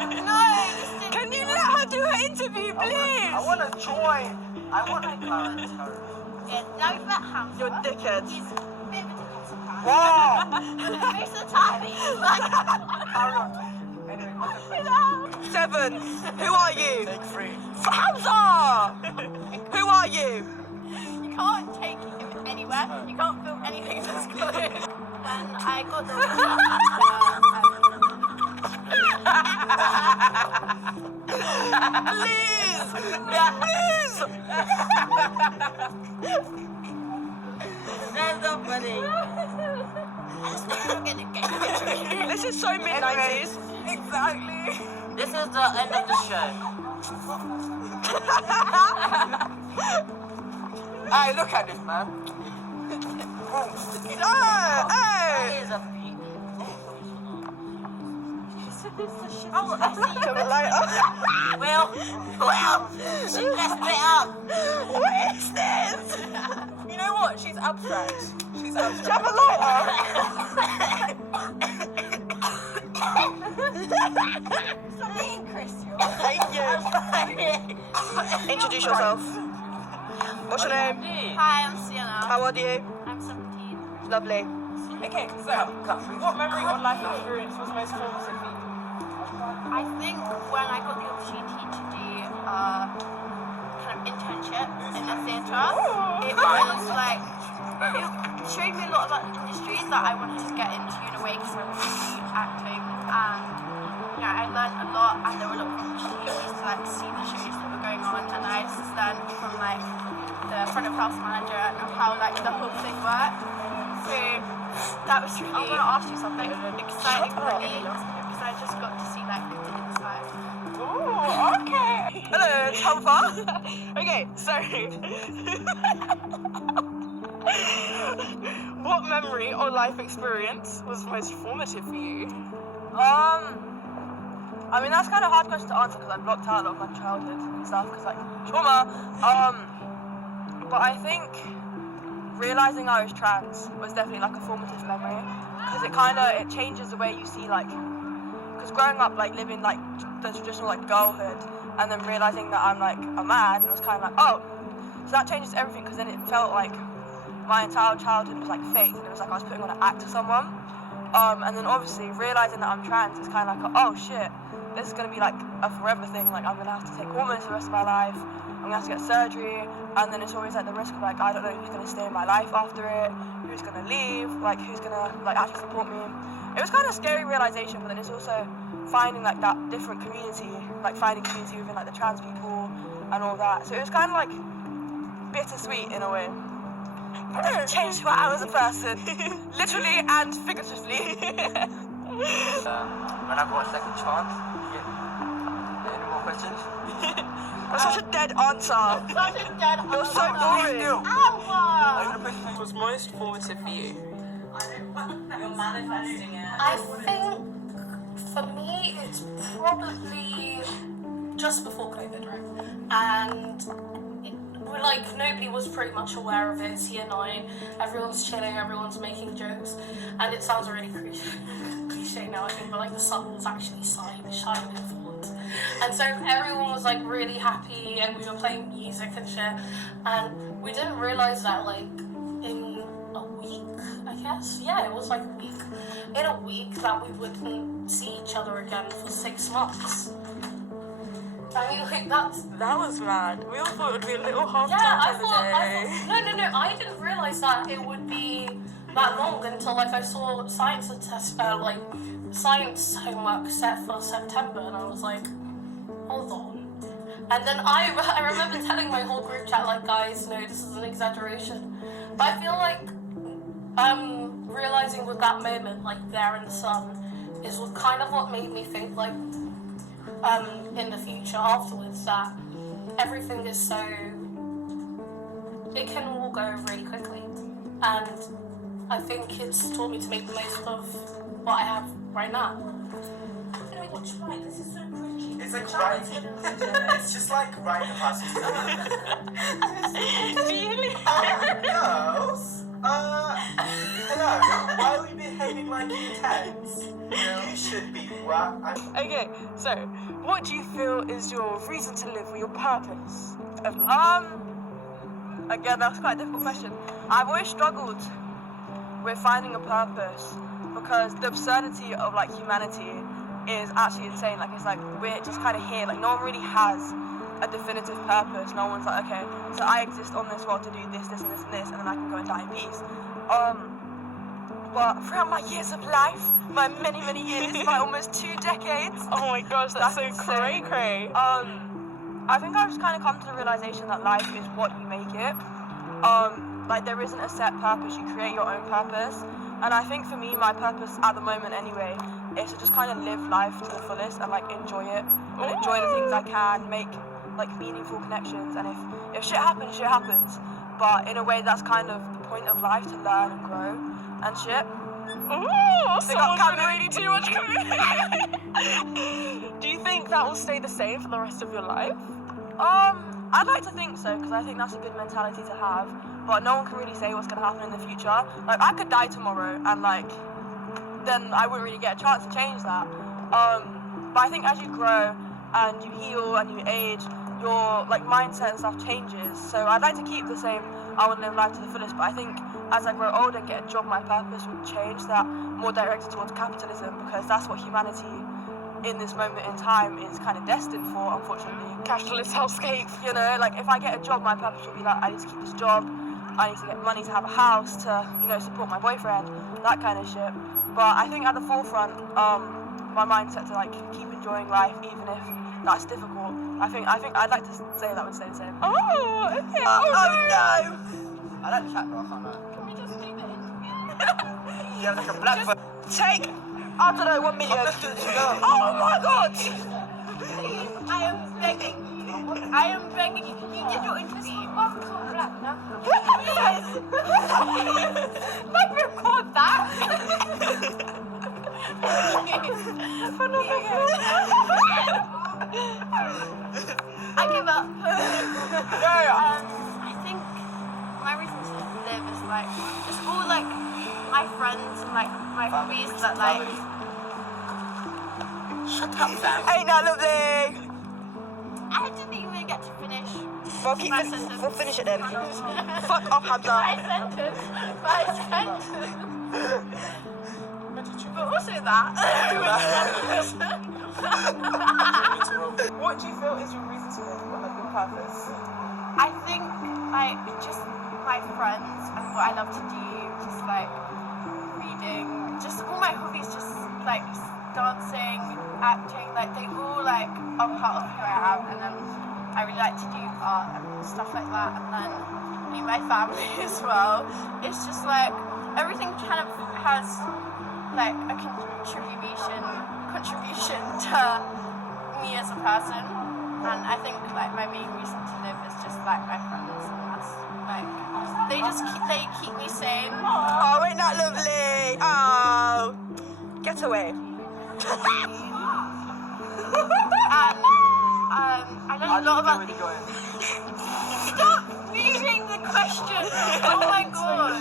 Can you let her do her interview, please? I want to join. I want to encourage her. Yeah, now you've met Hamza. You're a dickhead. He's a bit of a dickhead sometimes. Wow. Most of the time, he's like... Anyway, what's the question? 7. Who are you? Take 3. Hamza! Who are you? You can't take him anywhere. You can't film anything that's good. When I got Please! Please! That's not funny. This is so mid-90s. Exactly. This is the end of the show. Hey, look at this, man. Hey! That is a peak. Well, she messed it up. What is this? You know what? She's abstract. She's Do you abstract. have a lighter? Stop being Christian. Thank you. Introduce yourself. What's your name? Hi, I'm Sienna. How old are you? I'm 17. Lovely. Okay, so what memory or life experience was most formative for you? I think when I got the opportunity to do kind of internship in the theatre, it was like, it showed me a lot about industries that I wanted to get into in a way because I was really acting, and you know, I learned a lot, and there were a lot of opportunities to like see the shows that were going on, and I just learned from like the front of house manager and how like the whole thing worked. So that was really, I'm going to ask you something exciting for me because I just got to see like the inside. Ooh, okay. Hello, Champa. Okay, so what memory or life experience was most formative for you? I mean, that's kind of a hard question to answer because I blocked out a lot of my childhood and stuff because, like, trauma. But I think realizing I was trans was definitely like a formative memory because it changes the way you see, like, because growing up, like, living like the traditional like girlhood and then realizing that I'm like a man, it was kind of like, oh, so that changes everything because then it felt like my entire childhood was like fake and it was like I was putting on an act to someone. And then obviously realizing that I'm trans is kind of like, oh shit, this is gonna be like a forever thing. Like I'm gonna have to take hormones for the rest of my life. I'm gonna have to get surgery, and then it's always like the risk of like I don't know who's gonna stay in my life after it, who's gonna leave, like who's gonna like actually support me. It was kind of a scary realization, but then it's also finding like that different community, like finding community within like the trans people and all that. So it was kind of like bittersweet in a way. It definitely changed who I was a person, literally and figuratively. When I got a second chance. Yeah. Any more questions? That's such a dead answer. Such a dead You're so boring. Ow! What was most formative for you? You're manifesting it. I think for me it's probably just before COVID, right? And we're like nobody was pretty much aware of it. It's year 9, everyone's chilling, everyone's making jokes, and it sounds really cliche now, I think, but like the sun was actually shining forward. And so everyone was like really happy and we were playing music and shit, and we didn't realise that like in a week, I guess, yeah, it was like a week, in a week that we wouldn't see each other again for 6 months. I mean, like, That was mad. We all thought it would be a little half yeah, time I for the thought, day. no, I didn't realise that it would be that long until, like, I saw science homework set for September, and I was like, hold on. And then I remember telling my whole group chat, like, guys, no, this is an exaggeration. But I feel like, realising with that moment, like, there in the sun, is what kind of what made me think, like, in the future afterwards, that everything is so, it can all go really quickly, and I think it's taught me to make the most of what I have right now. Watch right, this is so cringy. It's like right. It's just like right past. Girls, hello. Why are we being behaving like you tense. You should be Okay, so what do you feel is your reason to live or your purpose of life? Again, that's quite a difficult question. I've always struggled with finding a purpose because the absurdity of like humanity is actually insane. Like it's like we're just kind of here. Like no one really has a definitive purpose. No one's like, okay, so I exist on this world to do this, this, and this, and this, and then I can go and die in peace. But throughout my years of life, my many, many years, my almost 2 decades, Oh my gosh, that's so insane. cray. I think I've just kind of come to the realization that life is what you make it. Like there isn't a set purpose, you create your own purpose. And I think for me, my purpose at the moment anyway, is to just kind of live life to the fullest and like enjoy it. And enjoy the things I can, make like meaningful connections. And if shit happens, shit happens. But in a way that's kind of the point of life, to learn and grow and shit. Ooh, someone's been Cameron. reading too much community. Do you think that will stay the same for the rest of your life? I'd like to think so, because I think that's a good mentality to have. But no one can really say what's going to happen in the future. Like, I could die tomorrow, and like, then I wouldn't really get a chance to change that. But I think as you grow and you heal and you age, your like mindset and stuff changes. So I'd like to keep the same. I want to live life to the fullest. But I think as I grow older and get a job, my purpose would change, that more directed towards capitalism, because that's what humanity in this moment in time is kind of destined for, unfortunately. Capitalist hellscape. You know, like if I get a job, my purpose will be like, I need to keep this job, I need to get money to have a house, to, you know, support my boyfriend, that kind of shit. But I think at the forefront, my mindset to like keep enjoying life, even if that's difficult. I think I'd like to say that would stay the same. Oh, okay. No! I like the chat though, I can't lie. Can we just leave it in? You have like a black foot. Take, I don't know, 1 million. Oh Oh my god! Please, I am begging you. I am begging you. You did your interview. Black now. Yes. Like record that. I give up. I think my reason to live is like just all like my friends and like my hobbies that like. Shut up, fam. Ain't that lovely? I didn't even get to finish We'll my sentence. we'll finish it then. Fuck off, Hamza. My sentence. But also that. What do you feel is your reason to live or like your purpose? I think like just my friends and what I love to do, just like reading, just all my hobbies, just like dancing, acting, like they all like are part of who I am, and then I really like to do art and stuff like that, and then me and my family as well. It's just like everything kind of has like a contribution to me as a person, and I think like my main reason to live is just like my friends, and that's like they keep me sane. Oh, ain't that lovely? Oh, get away. And I learned a lot about. Really going. Stop reading the question. Oh my god.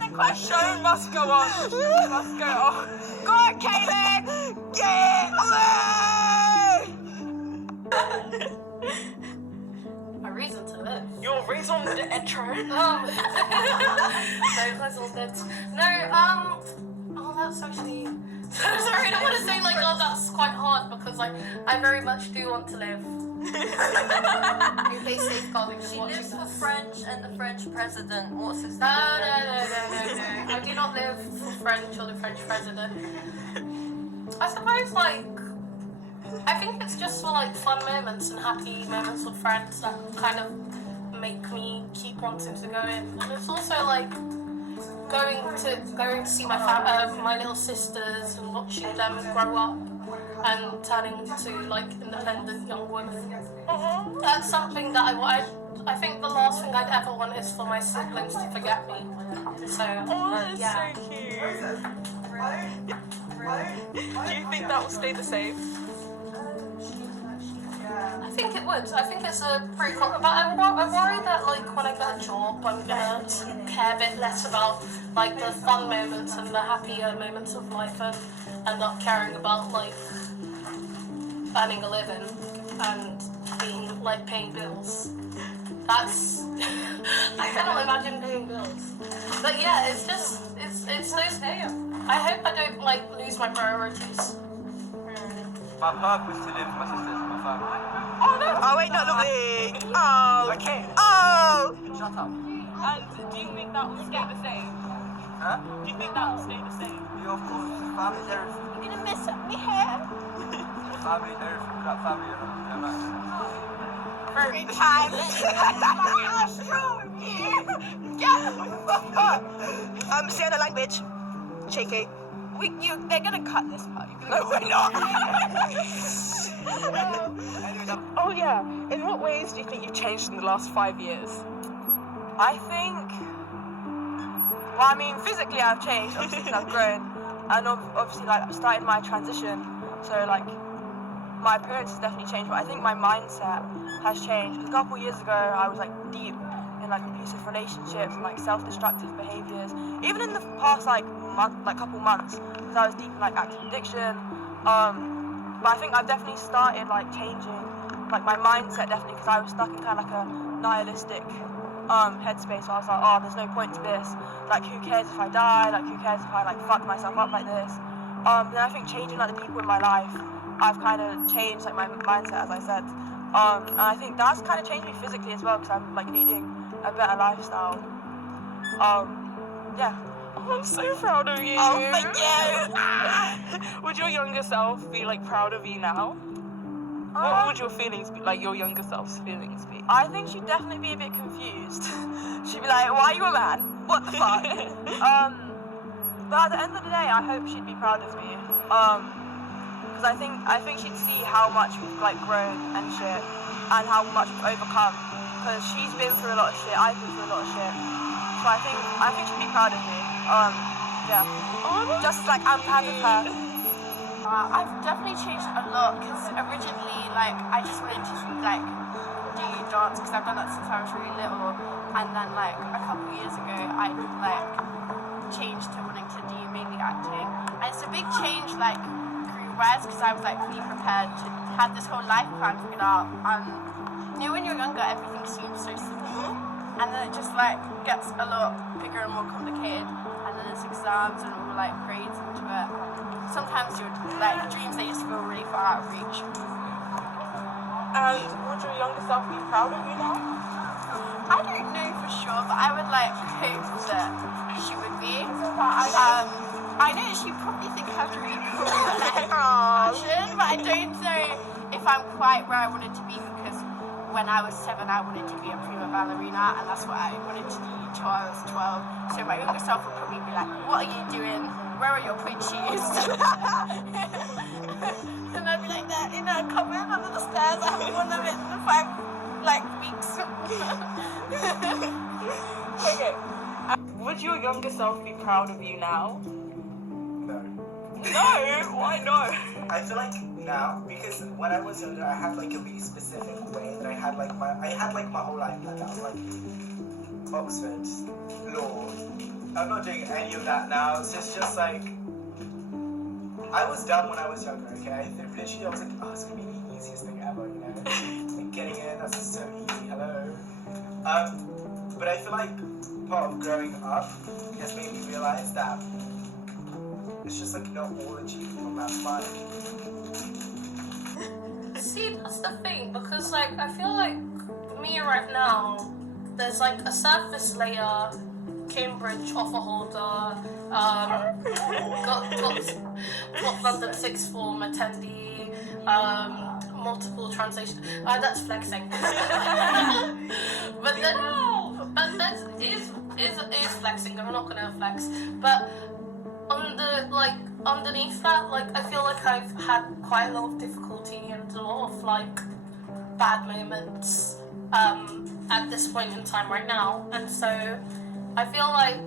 The question. Show must go on. Must go on. Go on, Caleb. Get away! My reason to live. Your reason to enter. No, that's all good. No, oh, that's actually. Sorry, I don't want to say like, oh, that's quite hard, because like, I very much do want to live. You play safeguarding just watching lives for that. French and the French president. What's his No. name? I do not live for French or the French president. I suppose, like, I think it's just for like fun moments and happy moments with friends that kind of make me keep wanting to go in. And it's also like going to see my little sisters and watching them grow up and turning into like independent young women. That's something that I think the last thing I'd ever want is for my siblings to forget me. So yeah. So cute. Do you think that will stay the same? I think it would. I think it's a pretty cool. But I'm worried that like when I get a job, I'm gonna care a bit less about like the fun moments and the happier moments of life, and end up caring about like earning a living and being like paying bills. That's I cannot imagine paying bills. But yeah, it's those. I hope I don't like lose my priorities. My purpose to live my sisters and my family. Oh wait, not lovely. Oh. Okay. Oh. Shut up. And do you think that will stay the same? Huh? Do you think that will stay the same? Yeah, of course. Family's everything. You're gonna mess up my hair. Family's everything. Without family, you're not. Every time. Say the language. Cheeky. They're gonna cut this part. No, we're not. Oh yeah. In what ways do you think you've changed in the last 5 years? I think. Well, I mean, physically I've changed. Obviously, 'cause I've grown, and obviously, like, I've started my transition. So, like, my appearance has definitely changed, but I think my mindset has changed. 'Cause a couple years ago, I was like deep in like abusive relationships and like self-destructive behaviors. Even in the past couple months, because I was deep in like active addiction. But I think I've definitely started like changing, like my mindset definitely, because I was stuck in kind of like a nihilistic headspace. Where I was like, oh, there's no point to this. Like, who cares if I die? Like, who cares if I like fuck myself up like this? Then I think changing like the people in my life, I've kind of changed like my mindset, as I said. And I think that's kind of changed me physically as well, because I'm like leading a better lifestyle. Yeah. I'm so proud of you. Oh, thank you. Would your younger self be like proud of you now? What would your feelings be, like your younger self's feelings be? I think she'd definitely be a bit confused. She'd be like, why are you a man? What the fuck? But at the end of the day, I hope she'd be proud of me. Because I think she'd see how much we've like grown and shit, and how much we've overcome. Because she's been through a lot of shit, I've been through a lot of shit. So I think she'd be proud of me. Yeah. Just like I'm proud of her. I've definitely changed a lot, because originally, like, I just wanted to like do dance, because I've done that since I was really little, and then like a couple years ago, I like changed to wanting to do mainly acting, and it's a big change, like career-wise, because I was like really prepared to have this whole life plan figured out. You know, when you're younger, everything seems so simple, and then it just like gets a lot bigger and more complicated, and then there's exams and all like grades into it. Sometimes your like dreams, they just feel really far out of reach. And would your younger self be proud of you now? I don't know for sure, but I would like hope that she would be. I know she probably think I have to really cool and like fashion, but I don't know if I'm quite where I wanted to be, because when I was 7, I wanted to be a prima ballerina, and that's what I wanted to do till I was 12. So my younger self would probably be like, what are you doing? Where are your point shoes? And I'd be like that in a cupboard under the stairs. I haven't worn them in 5 weeks. Okay. Would your younger self be proud of you now? No. No. Why no? I feel like now, because when I was younger, I had like a really specific way that I had like my whole life planned out, like Oxford, law. I'm not doing any of that now. So it's just like I was dumb when I was younger. Okay, literally I was like, oh, it's gonna be the easiest thing ever, you know. Like getting in, that's just so easy. Hello. But I feel like part of growing up has made me realize that it's just like not all achievable, and that's fine. See, that's the thing, because like I feel like me right now, there's like a surface layer, Cambridge offer holder, got London sixth form attendee, multiple translation. That's flexing. but that is flexing. I'm not gonna flex, but underneath that, like I feel like I've had quite a lot of difficulty and a lot of like bad moments at this point in time right now, and so I feel like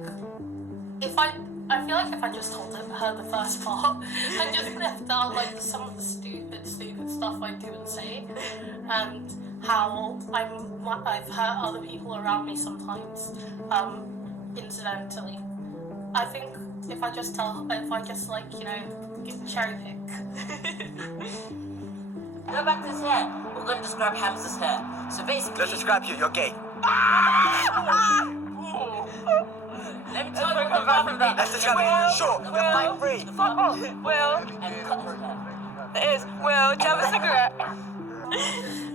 if I I feel like if I just told her the first part and just left out like some of the stupid stuff I do and say, and how I've hurt other people around me sometimes, incidentally. I think if I just like, you know, cherry pick. Go back to his hair. We're going to describe Hamza's hair. So basically... Let's describe you. You're gay. Let me tell you what the problem is. Let's describe you. Short. You're 5'3". Fuck off. Will, And cut his hair. it is. Will, do you have a cigarette?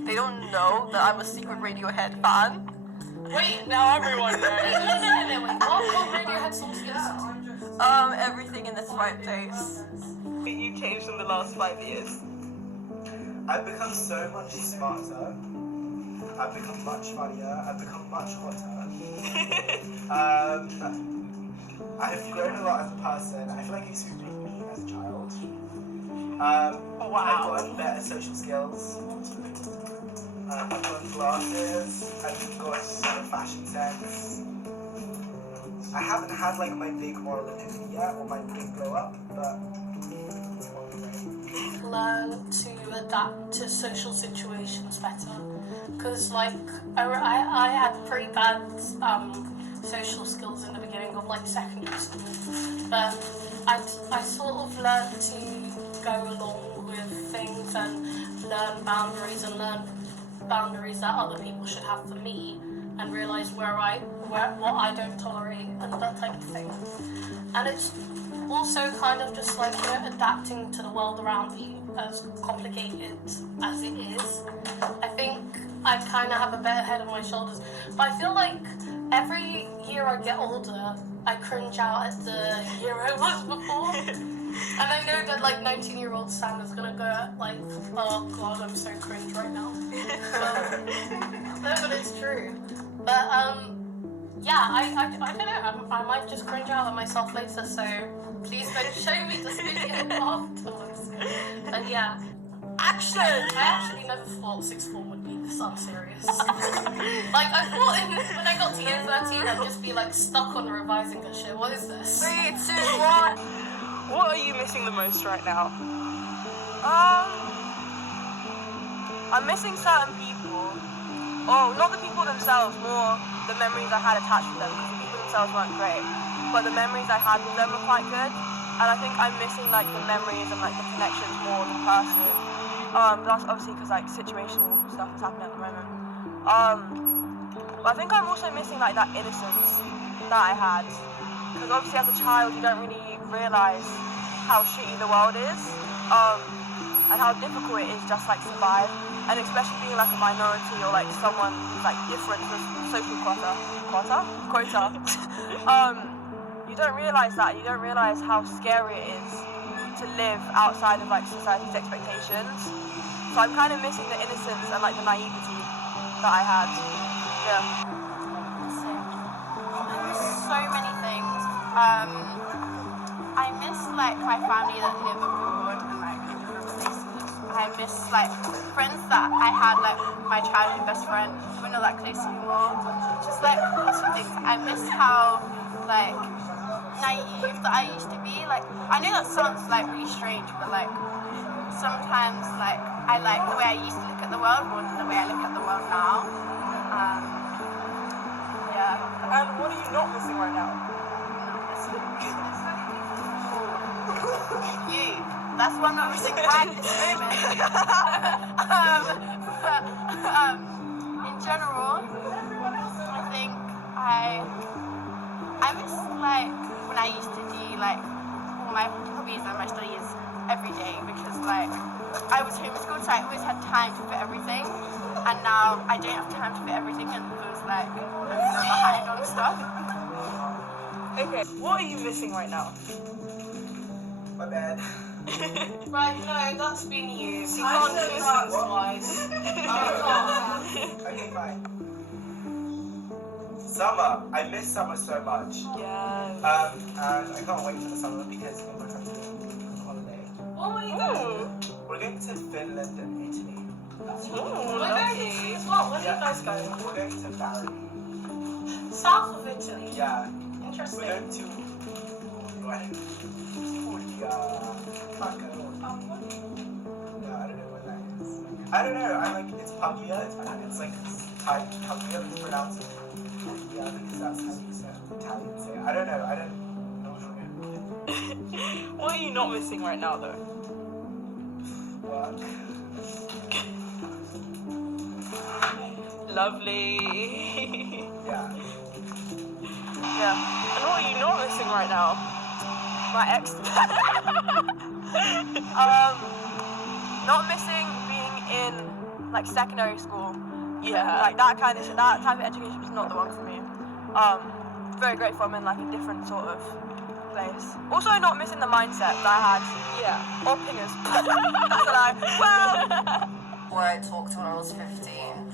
They don't know that I'm a secret Radiohead fan. Wait, Now everyone knows. no, wait. What Radiohead songs do you listen to? Everything in its right place. You changed in the last 5 years. I've become so much smarter. I've become much funnier. I've become much hotter. I've grown a lot as a person. I feel like I used to be really mean as a child. I've gotten better social skills. I've got glasses. I've got better fashion sense. I haven't had like my big moral epiphany yet or my big blow up, but it's on the way. Learn to adapt to social situations better, because like I had pretty bad social skills in the beginning of like secondary school, but I sort of learned to go along with things and learn boundaries that other people should have for me, and realize what I don't tolerate and that type of thing. And it's also kind of just like, you know, adapting to the world around you, as complicated as it is. I think I kind of have a better head on my shoulders, but I feel like every year I get older, I cringe out at the year I was before. And I know that like 19-year-old Sam is gonna go like, oh god, I'm so cringe right now. No, but it's true. But yeah, I don't know, I might just cringe out at myself later, so please don't show me this video afterwards. But yeah. Action! I actually never thought sixth form would be this unserious. Like, I thought when I got to year 13, I'd just be like stuck on revising and shit. What is this? 3, 2, 1. What are you missing the most right now? I'm missing certain people. Oh, not the people themselves, more the memories I had attached to them, because the people themselves weren't great. But the memories I had with them were quite good. And I think I'm missing like the memories and like the connections more than the person. That's obviously because like situational stuff is happening at the moment. But I think I'm also missing like that innocence that I had. Because obviously as a child you don't really realise how shitty the world is. And how difficult it is just like survive. And especially being like a minority or like someone who's like different from social quota. You don't realise that. You don't realise how scary it is to live outside of like society's expectations. So I'm kind of missing the innocence and like the naivety that I had. Yeah. I miss so many things. I miss like my family that live abroad and like in different places. I miss like friends that I had, like my childhood best friend. We're not that close anymore. Just like lots of things. I miss how like naive that I used to be. Like I know that sounds like really strange, but like sometimes like I like the way I used to look at the world more than the way I look at the world now. Yeah. And what are you not missing right now? You. That's one I'm missing right this moment. In general, I think I miss like when I used to do like all my hobbies and my studies every day, because like I was homeschooled, so I always had time to fit everything, and now I don't have time to fit everything, and it feels like I'm so behind on stuff. Okay, what are you missing right now? My bad. Right, no, that's been you. You I can't said do that. this twice. Okay, fine. Summer. I miss summer so much. Yes. And I can't wait for the summer because we're going on holiday. What were you doing? We're going to Finland and Italy. Ooh, We're going to Italy as well. Where do you guys go? We're going to Bari. South of Italy. Yeah. We're Interesting. going to right? Fuck, I don't know what that is. I don't know, I like, it's Puglia, it's like typed Puglia, it's pronounced Puglia, because that's how you say Italian say it. I don't know. What are you not missing right now, though? Work. Lovely. Yeah. Yeah. And what are you not missing right now? My ex. Not missing being in like secondary school. Yeah. Like that kind of that type of education was not the one for me. Very grateful I'm in like a different sort of place. Also not missing the mindset that I had. Yeah. Opinions. That's what well. Where I talked when I was 15.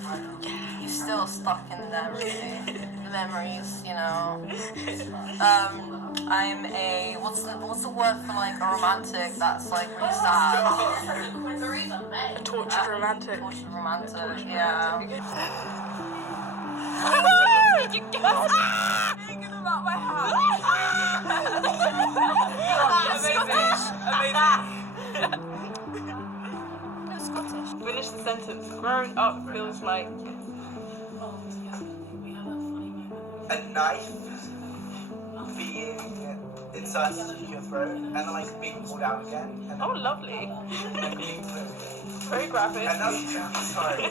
You're still stuck in there, really. The memories, you know. I'm a what's the word for like a romantic that's like really sad? A tortured romantic. Tortured romantic, yeah. You guess? Thinking about my house. Scottish. Finish the sentence. Growing up feels like. A knife being inserted into your throat and then like being pulled out again. And then, Oh, lovely. like, being put Very graphic. And that's sorry.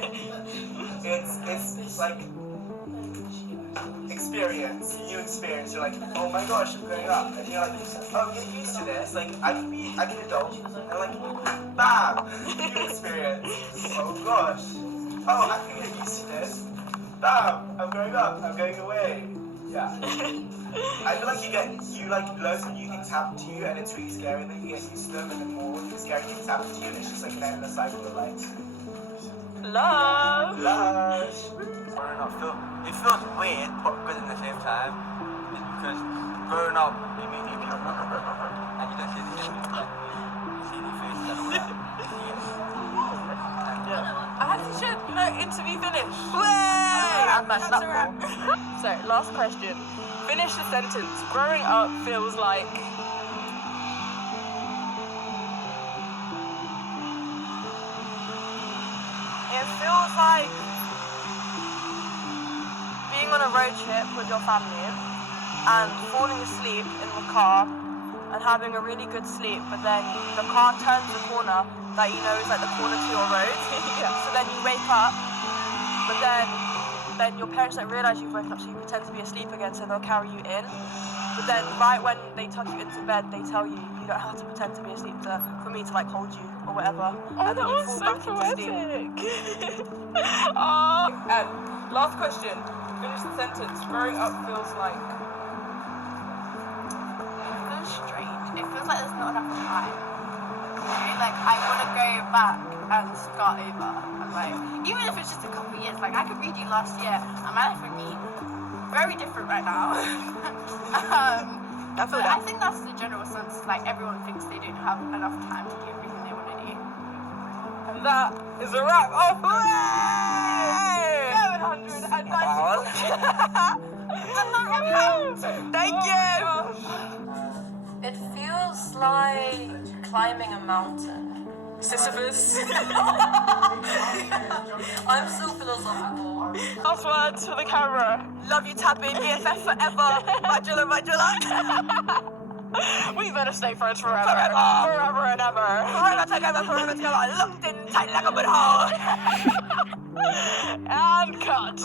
It's like experience. You experience. You're like, oh my gosh, I'm growing up, and you're like, oh, get used to this. Like I can adult, and like, bam, new experience. Oh gosh. Oh, I can get used to this. Bam, I'm growing up. I'm going away. Yeah. I feel like loads of new things happen to you, and it's really scary that you get used to them, and then more scary things happen to you, and it's just like an endless cycle of like. Love. It feels weird but good at the same time. It's because growing up you meet new people and you don't see the same people. You see new faces and all that. I had to share interview finish. I messed up. So, last question. Finish the sentence. Growing up feels like. It feels like being on a road trip with your family and falling asleep in the car and having a really good sleep, but then the car turns the corner that you know is like the corner to your road. So then you wake up, but then your parents don't realise you've woken up, so you pretend to be asleep again, so they'll carry you in. But then right when they tuck you into bed, they tell you you don't have to pretend to be asleep for me to like hold you or whatever. Oh, and that then you was fall so back into sleep. poetic. Oh. And last question. Finish the sentence. Growing up feels like. It feels strange. It feels like there's not enough time. Okay? Like I want to go back and start over. And like even if it's just a couple of years, like I could read you last year, and my life would be very different right now. But I think that's the general sense. Like everyone thinks they don't have enough time to do everything they want to do. And that is a wrap. Oh, 790. Thank you. It feels like climbing a mountain. Sisyphus. I'm so philosophical. Last words for the camera. Love you, Tabby. BFF forever. Majula. We better stay friends forever. Forever and ever. Forever together, locked in tight like a good hole. And cut.